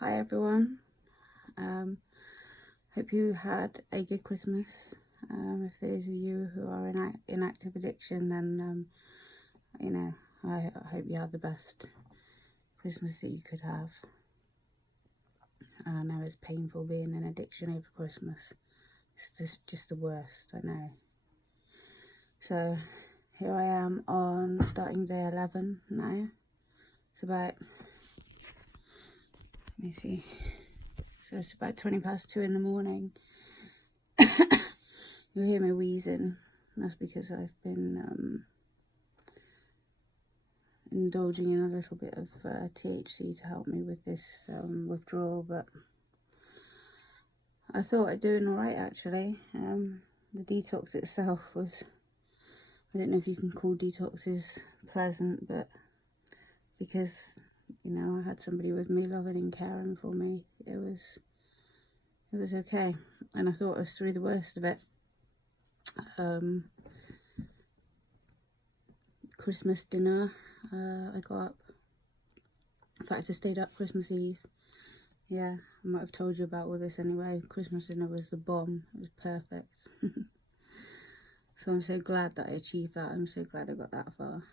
Hi everyone. Hope you had a good Christmas. If those of you who are in active addiction, then I hope you had the best Christmas that you could have. And I know it's painful being in addiction over Christmas. It's just the worst, I know. So here I am on starting day 11 now. It's about, let me see. So it's about 2:20 in the morning. You'll hear me wheezing. That's because I've been indulging in a little bit of THC to help me with this withdrawal, but I thought I'd doing alright actually. The detox itself was, I don't know if you can call detoxes pleasant, but because, I had somebody with me loving and caring for me, it was okay. And I thought I was through the worst of it. Christmas dinner, I got up. In fact, I stayed up Christmas Eve. Yeah, I might have told you about all this anyway. Christmas dinner was the bomb. It was perfect. So I'm so glad that I achieved that. I'm so glad I got that far.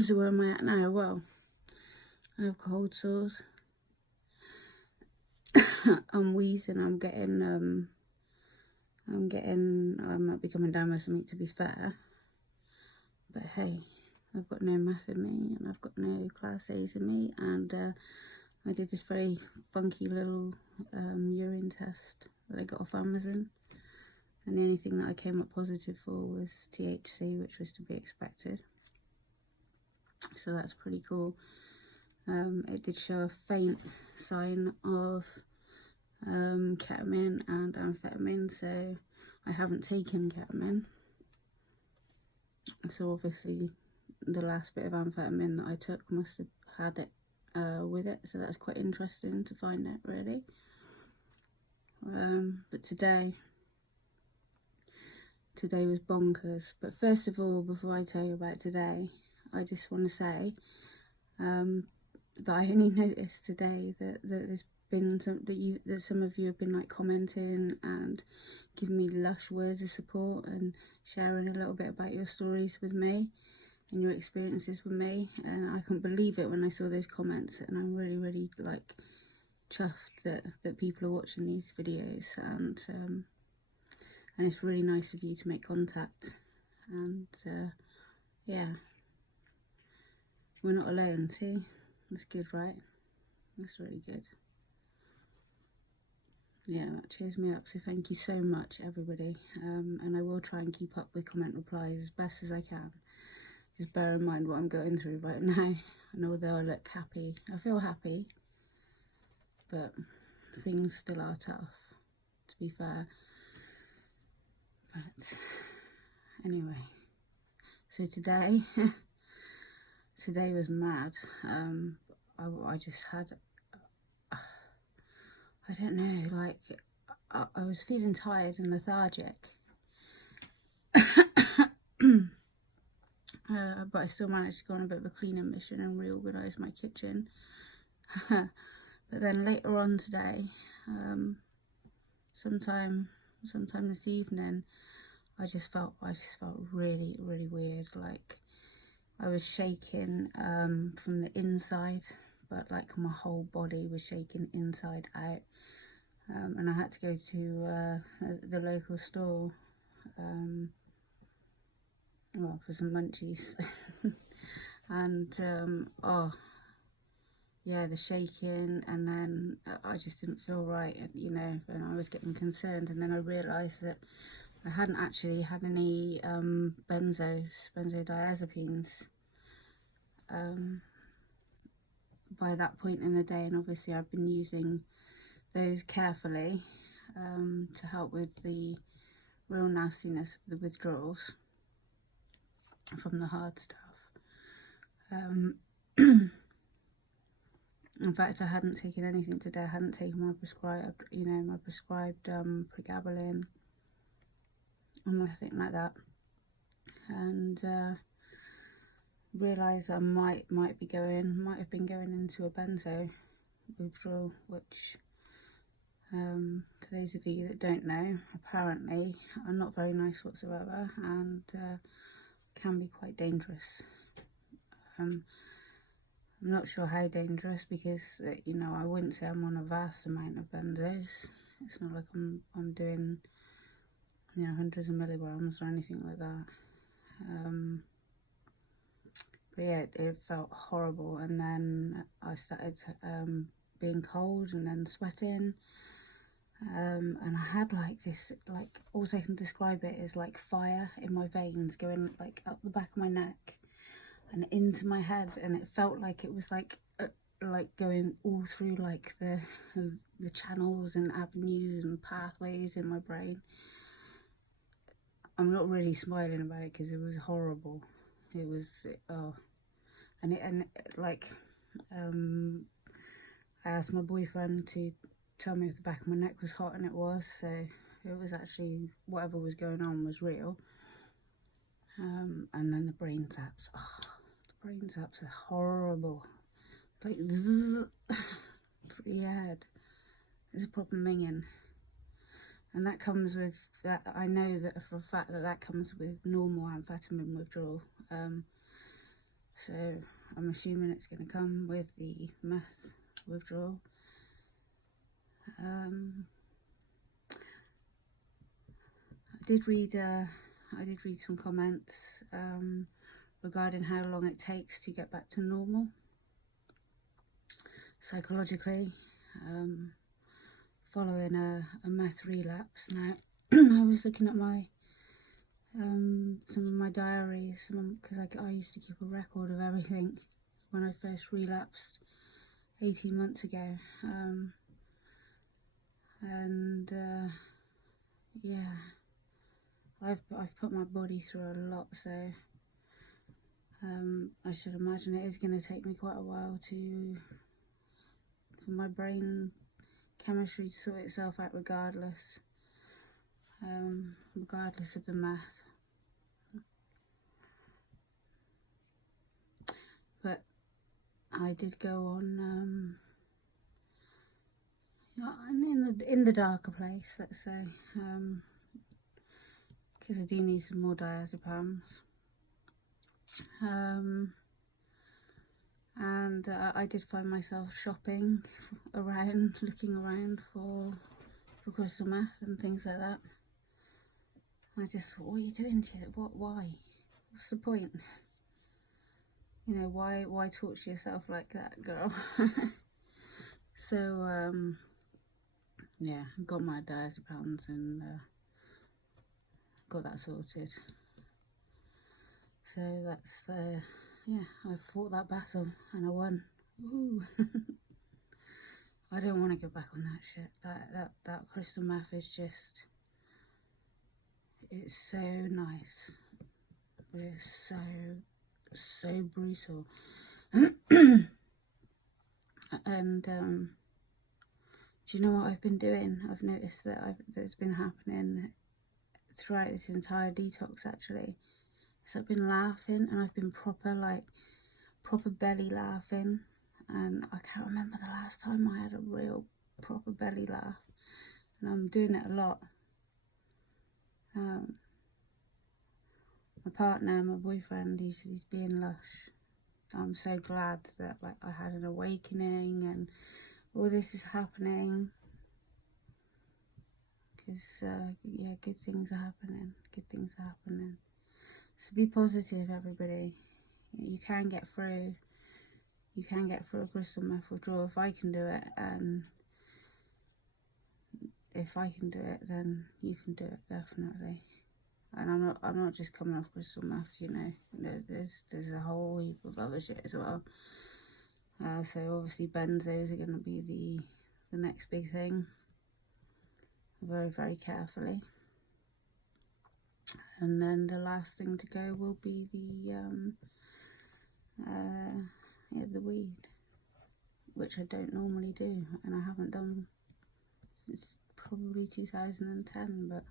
So where am I at now? Well, I have cold sores. I'm wheezing. I'm not becoming down with something, to be fair. But hey, I've got no meth in me, and I've got no class A's in me, and I did this very funky little urine test that I got off Amazon, and the only thing that I came up positive for was THC, which was to be expected. So that's pretty cool. It did show a faint sign of ketamine and amphetamine, so I haven't taken ketamine. So obviously the last bit of amphetamine that I took must have had it with it, so that's quite interesting to find out, really. But today was bonkers. But first of all, before I tell you about today, I just want to say that I only noticed today that there's been some of you have been like commenting and giving me lush words of support and sharing a little bit about your stories with me and your experiences with me, and I couldn't believe it when I saw those comments, and I'm really like chuffed that people are watching these videos, and it's really nice of you to make contact, and yeah, we're not alone. See, that's good, right? That's really good. Yeah, that cheers me up, so thank you so much, everybody. And I will try and keep up with comment replies as best as I can. Just bear in mind what I'm going through right now. And although I look happy, I feel happy, but things still are tough, to be fair. But anyway, so today was mad. I just had, I don't know, like, I was feeling tired and lethargic. But I still managed to go on a bit of a cleaning mission and reorganise my kitchen. But then later on today, sometime this evening, I just felt really weird. Like I was shaking from the inside, but like my whole body was shaking inside out. And I had to go to the local store, well, for some munchies. And yeah, the shaking, and then I just didn't feel right, and I was getting concerned, and then I realised that I hadn't actually had any benzodiazepines by that point in the day, and obviously I've been using those carefully to help with the real nastiness of the withdrawals from the hard stuff. In fact, I hadn't taken anything today. I hadn't taken my prescribed, pregabalin or nothing like that. And realised I might have been going into a benzo withdrawal, which for those of you that don't know, apparently are not very nice whatsoever, and can be quite dangerous. I'm not sure how dangerous, because I wouldn't say I'm on a vast amount of benzos. It's not like I'm doing hundreds of milligrams or anything like that. But yeah, it felt horrible, and then I started being cold and then sweating, and I had like this, like, all I can describe it is like fire in my veins going like up the back of my neck and into my head, and it felt like it was like going all through like the channels and avenues and pathways in my brain. I'm not really smiling about it because it was horrible. It was I asked my boyfriend to tell me if the back of my neck was hot, and it was, so it was actually, whatever was going on was real. And then the brain zaps. The brain zaps are horrible. Like zzz, through your head. It's a proper minging. And that comes with that. I know that for a fact that comes with normal amphetamine withdrawal. So I'm assuming it's going to come with the meth withdrawal. I did read some comments regarding how long it takes to get back to normal psychologically, following a meth relapse. Now, I was looking at my some of my diaries, because I used to keep a record of everything when I first relapsed 18 months ago, yeah, I've put my body through a lot, so I should imagine it is going to take me quite a while for my brain chemistry to sort itself out, regardless of the meth. But I did go on in the darker place, let's say, because I do need some more diazepams. And I did find myself shopping around, looking around for crystal meth and things like that. I just thought, what are you doing to it? Why? What's the point? Why torture yourself like that, girl? So, yeah, got my diazepams and got that sorted. So that's yeah, I fought that battle and I won. Woo! I don't want to go back on that shit. That crystal meth is just, it's so nice, but it's so brutal. And do you know what I've been doing? I've noticed that's been happening throughout this entire detox, actually. So I've been laughing, and I've been proper belly laughing, and I can't remember the last time I had a real proper belly laugh, and I'm doing it a lot. My partner, my boyfriend, he's being lush. I'm so glad that I had an awakening and all this is happening, because yeah, good things are happening. So be positive, everybody. You can get through a crystal meth withdrawal. If I can do it, and if I can do it, then you can do it, definitely. And I'm not just coming off crystal meth, there's a whole heap of other shit as well. So obviously benzos are going to be the next big thing, very, very carefully. And then the last thing to go will be the weed, which I don't normally do, and I haven't done since probably 2010, but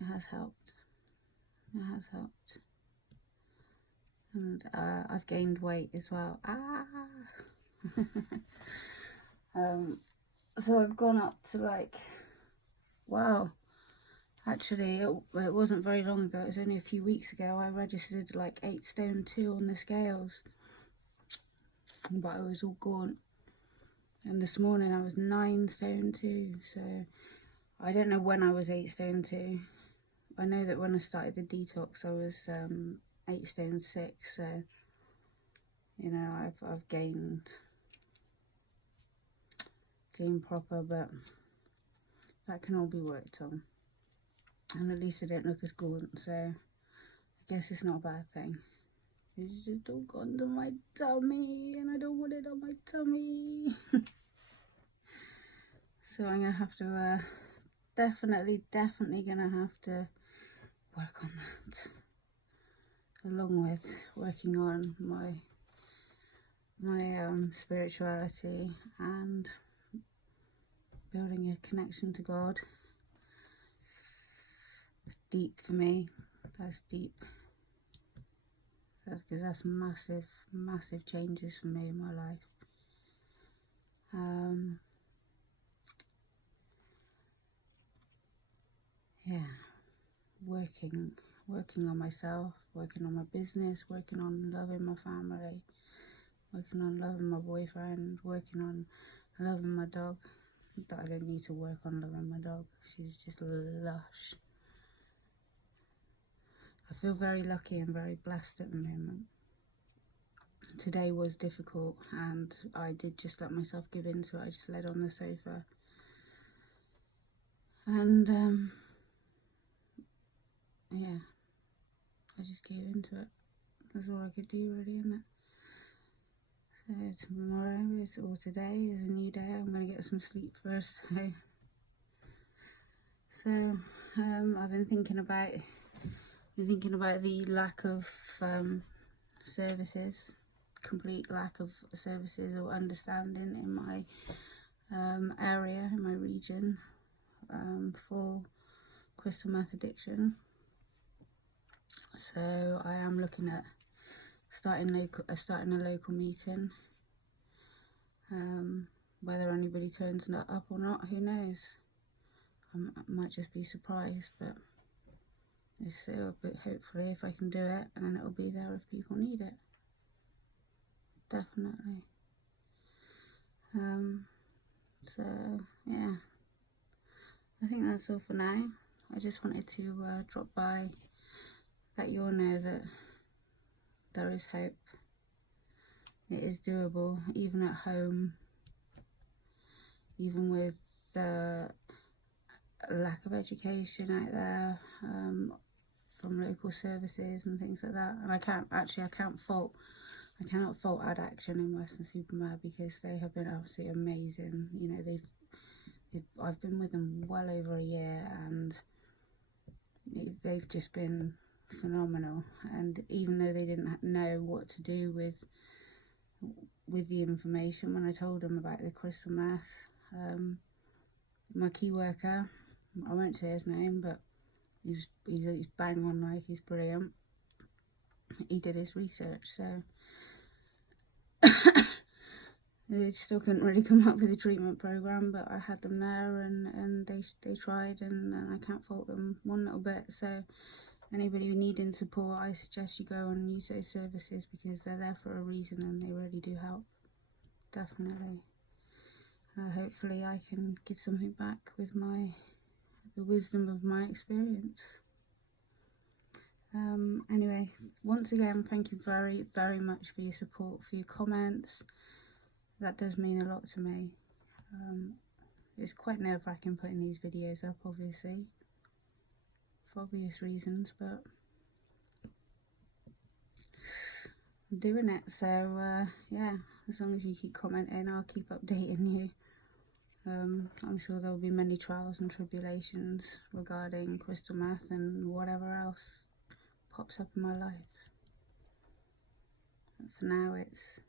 it has helped. And I've gained weight as well. So I've gone up to like, wow, actually it wasn't very long ago, it was only a few weeks ago, I registered like 8 stone 2 on the scales, but I was all gaunt. And this morning I was 9 stone 2, so I don't know when I was 8 stone 2. I know that when I started the detox I was 8 stone 6, so you know, I've gained proper, but that can all be worked on. And at least I don't look as gaunt, so I guess it's not a bad thing. It's just all gone to my tummy, and I don't want it on my tummy. So I'm gonna have to definitely gonna have to work on that, along with working on my spirituality and building a connection to God. It's deep for me. That's deep. Because that's massive changes for me in my life. Yeah, working on myself, working on my business, working on loving my family, working on loving my boyfriend, working on loving my dog. That I don't need to work on loving my dog. She's just lush. I feel very lucky and very blessed at the moment. Today was difficult and I did just let myself give in to it. I just laid on the sofa and yeah, I just gave into it. That's all I could do really, isn't it? So tomorrow or today is a new day. I'm going to get some sleep first. So I've been thinking about the lack of services, complete lack of services or understanding in my area, in my region, for crystal meth addiction. So I am looking at starting a local meeting. Whether anybody turns up or not, who knows? I might just be surprised, but hopefully if I can do it, and then it'll be there if people need it. Definitely. So yeah, I think that's all for now. I just wanted to drop by, let you all know that there is hope. It is doable, even at home, even with the lack of education out there from local services and things like that. And I cannot fault Ad Action in Weston-super-Mare, because they have been absolutely amazing. You know, I've been with them well over a year and they've just been phenomenal. And even though they didn't know what to do with the information when I told them about the crystal meth, my key worker, I won't say his name, but he's bang on, like, he's brilliant. He did his research, so they still couldn't really come up with a treatment program, but I had them there and they tried, and I can't fault them one little bit. So anybody needing support, I suggest you go and use those services, because they're there for a reason and they really do help. Definitely. Hopefully I can give something back with the wisdom of my experience. Anyway, once again, thank you very, very much for your support, for your comments. That does mean a lot to me. It's quite nerve-wracking putting these videos up, obviously, for obvious reasons, but I'm doing it. So yeah, as long as you keep commenting, I'll keep updating you. I'm sure there will be many trials and tribulations regarding crystal meth and whatever else pops up in my life. But for now, it's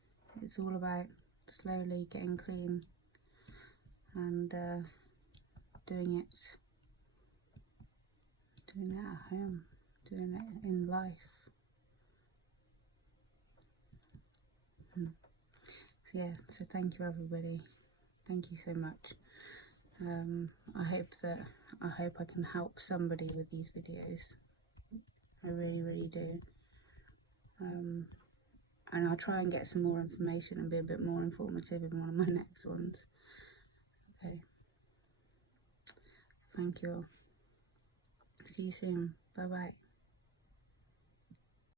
all about slowly getting clean and doing it at home, doing it in life. So yeah, so thank you everybody. Thank you so much. I hope I can help somebody with these videos. I really, really do. And I'll try and get some more information and be a bit more informative in one of my next ones. Okay. Thank you all. See you soon. Bye bye.